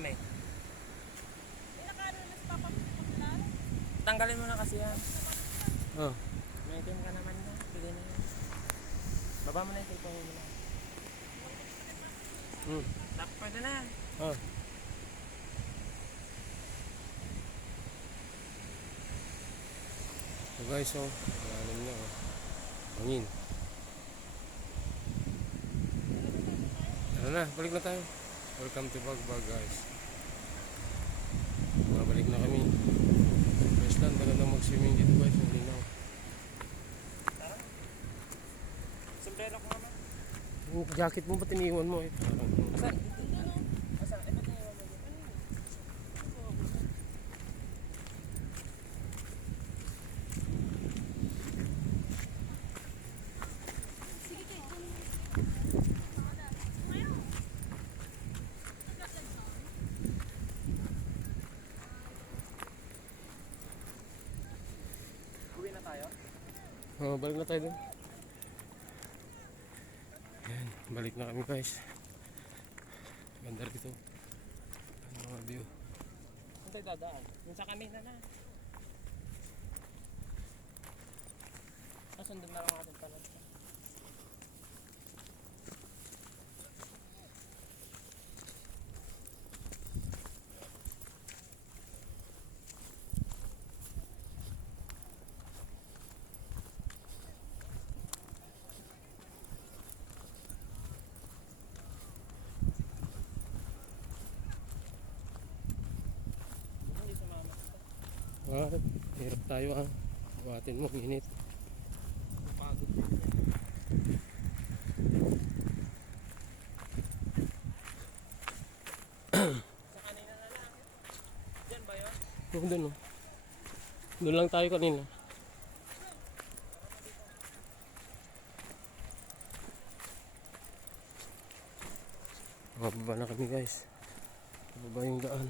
kami. Nakano na si Papa Paglan? Tanggalin mo na kasi yan. Oh. May itim ka naman na. Pwede na yan. Baba mo na yung cellphone mo na. Pwede na yan. Oh. So guys, oh, alam niyo, oh. Hangin. Tara na, balik na tayo. Welcome to Bagbag, guys. Babalik na kami. First land, magandang mag-swimming dito, guys. Hindi na. Tara. Sombrero ko naman. Yung jacket mo, ba't iniwan mo eh? Saan? Saan? Ba't iniwan mo dito? Uwi na tayo? Oh, balik na tayo dun. Ayan, balik na kami, guys. Ganda rito. Ang mga view. Saan tayo dadaan? Yung sa kami na. Sundan na lang natin pala. Hindi sumama. Ah, hirap tayo ah. Buhatin mo, init. Pagod din yan. Sa kanina na lang. Diyan ba yun? Yung dun oh. Doon lang tayo kanina. Mababa na kami, guys. Mababa yung daan.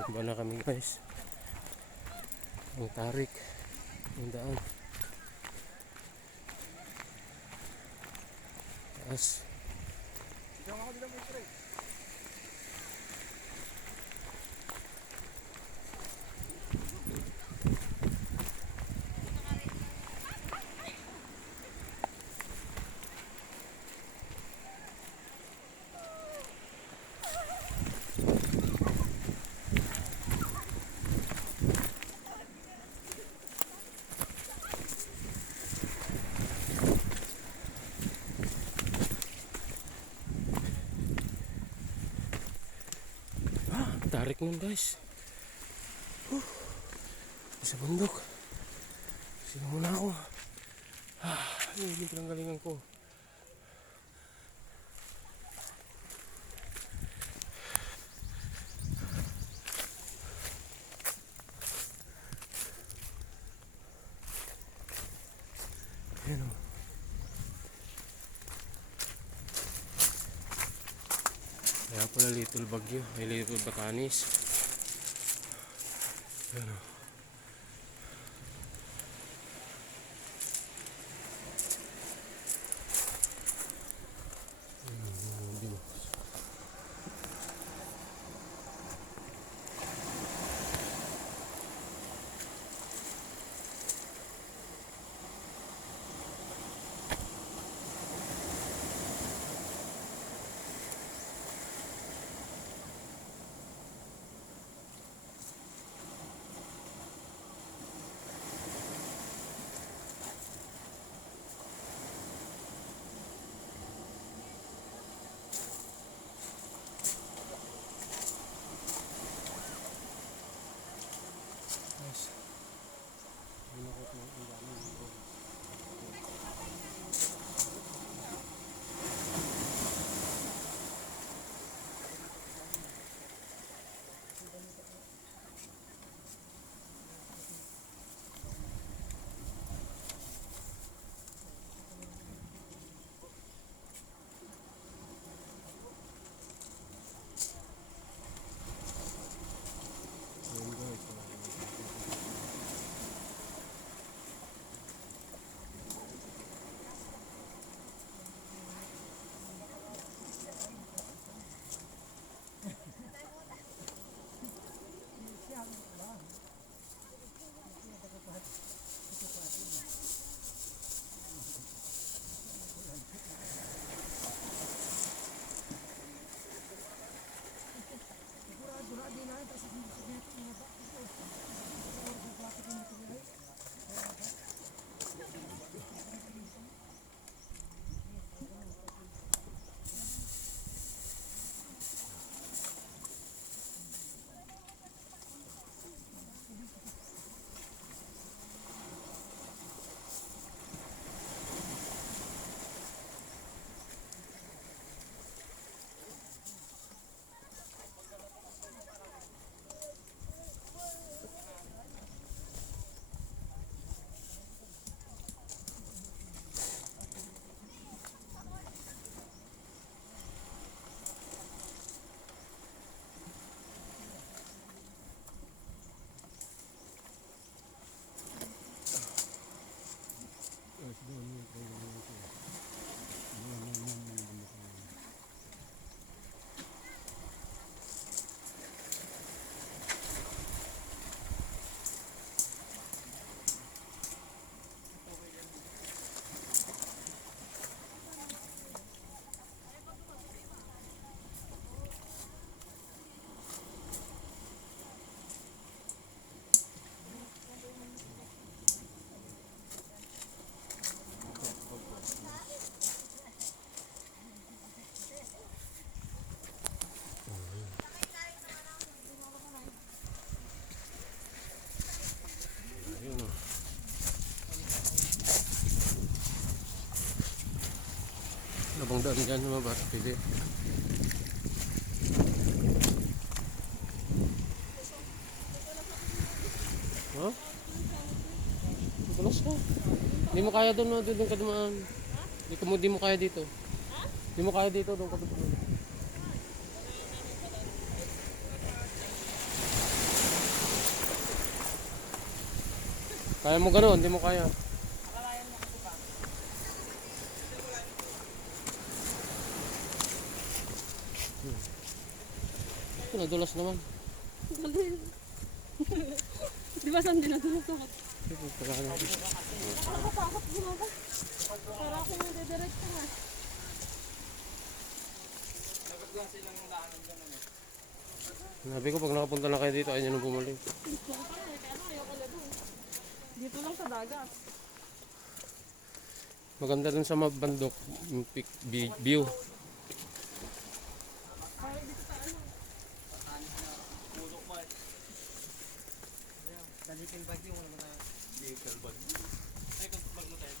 Mababa na kami, guys. Ang tarik. Yung daan. Taas. Sigaw ako dito mo pre. Tarik nun, guys. Sa bundok. Sige muna ako. Hindi ko lang galingan ko. Ayan o. Kaya pala little bagyo. May little batanis. Ayan o. Walang daan dyan mga bata. Pwede. Ha? Tulos ka. Hindi mo kaya doon, no? Doon ka dumaan. Di mo kaya dito. Di mo kaya dito, doon ka dumaan. Kaya mo gano'n, hindi mo kaya. Akalayan mo kasi ba? Nadulas naman. Di ba saan dinadulas ako? Pagkakaroon. Nakakatakot gumaba. Para ako yung dediretso nga. Sabi ko pag nakapunta na kayo dito, ayun nyo nang bumalik. Gusto ko pa nga eh, kaya ayoko na doon. Dito lang sa dagat. Maganda dun sa mabandok, yung view. Parang dito sa ano. Dalikin bag yung wala na. Vehicle bag. Ay, kung bag mo tayo.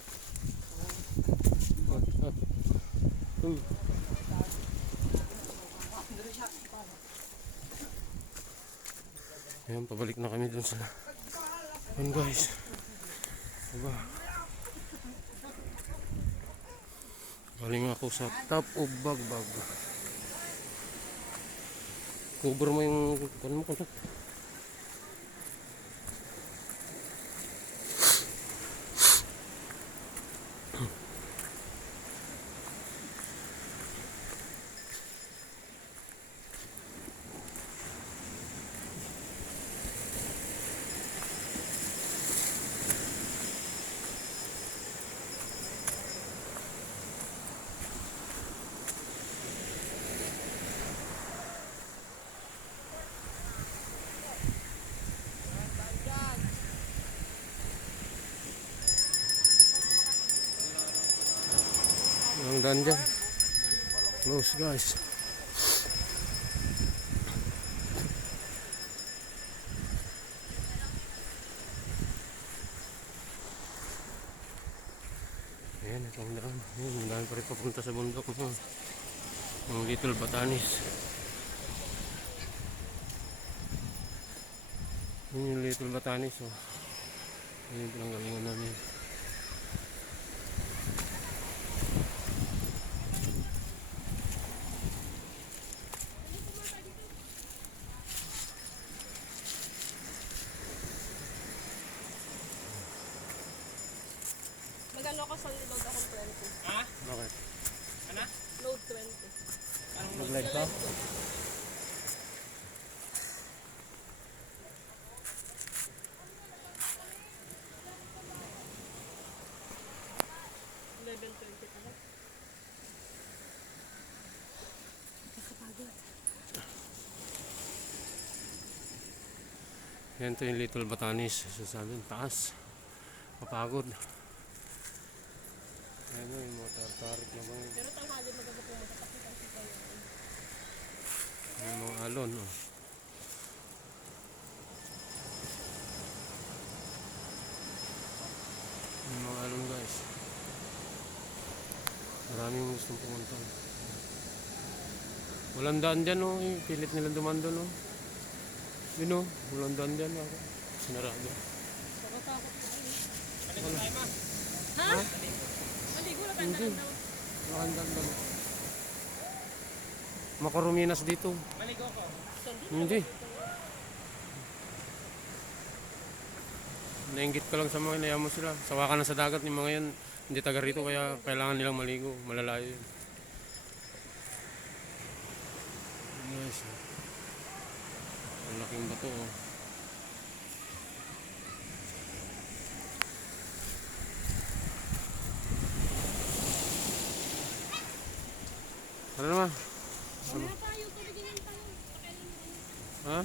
Ayan, pabalik na kami dun sa ayan guys. Diba? Galing ako sa top of Bagbag. Cover mo yung ano mo kontak. Ang daan dyan. Close guys. Ayan, ito ang daan. Ayan, ang daan pa rin papunta sa bundok. Ang Little Batanes. Ayan yung Little Batanes. Oh. Ayan yung pinanggalingan namin. Magano ako sa load akong 20. Ha? Bakit? Ano? Load 20. Mag-live ka? Level 20 pala. Nakakapagod. Yan to yung Little Batanes. Sasabi, taas. Kapagod. Ayan o, yung mga tartarik na bang. Pero tanghali magaga pumunta kasi kasi kayo. Yung mga alon. Oh. Yung mga alon guys. Maraming gustong pumunta. Walang daan dyan o. Oh. Pilit nilang duman doon o. Oh. Yun o. Oh. Walang daan dyan. Oh. Sinarado. Nakatakot ko kayo. Ano sa tayo ma? Ha? Maligo na tayo daw. Walang daan doon. Makaruminas dito. Maligo ko. Hindi. Nainggit ko lang sa mga inaya mo sila. Sawa ka na sa dagat yung mga yan. Hindi taga rito kaya kailangan nilang maligo. Malalayo yun. Yes. Ang laking bato oh. Ano naman? Wala tayo. Tuligin tayo. Ha?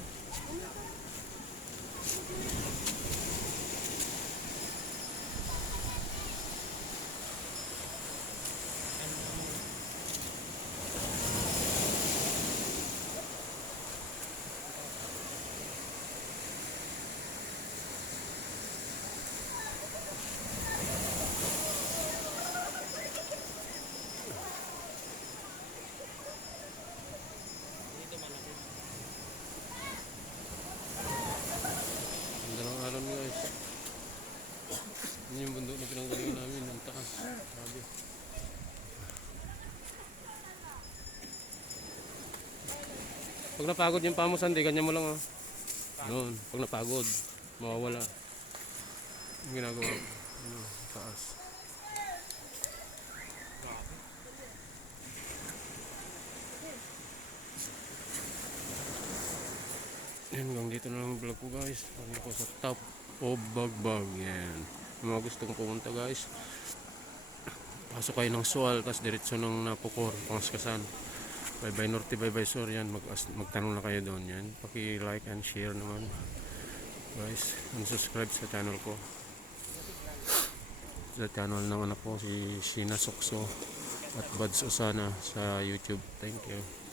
Yun yung bundok na pinanggalingan namin. Ang taas. Grabe. Pag napagod yung pamo Sandy, ganyan mo lang ah. Noon, pag napagod, mawawala. Yung ginagawa ko. Ano, taas. Yan, hanggang dito na lang ang vlog ko guys. Ano ko sa top of Bagbag. Yan. Yung mga gustong pumunta guys. Pasok kayo ng Sual, tapos diretso ng Napocor, Pangaskasan. Bye-bye Norte, bye-bye Sur. Yan, magtanong na kayo doon. Yan, paki-like and share naman. Guys, subscribe sa channel ko. Sa channel ng anak ko, si Sheena Sokso at Buds Osana sa YouTube. Thank you.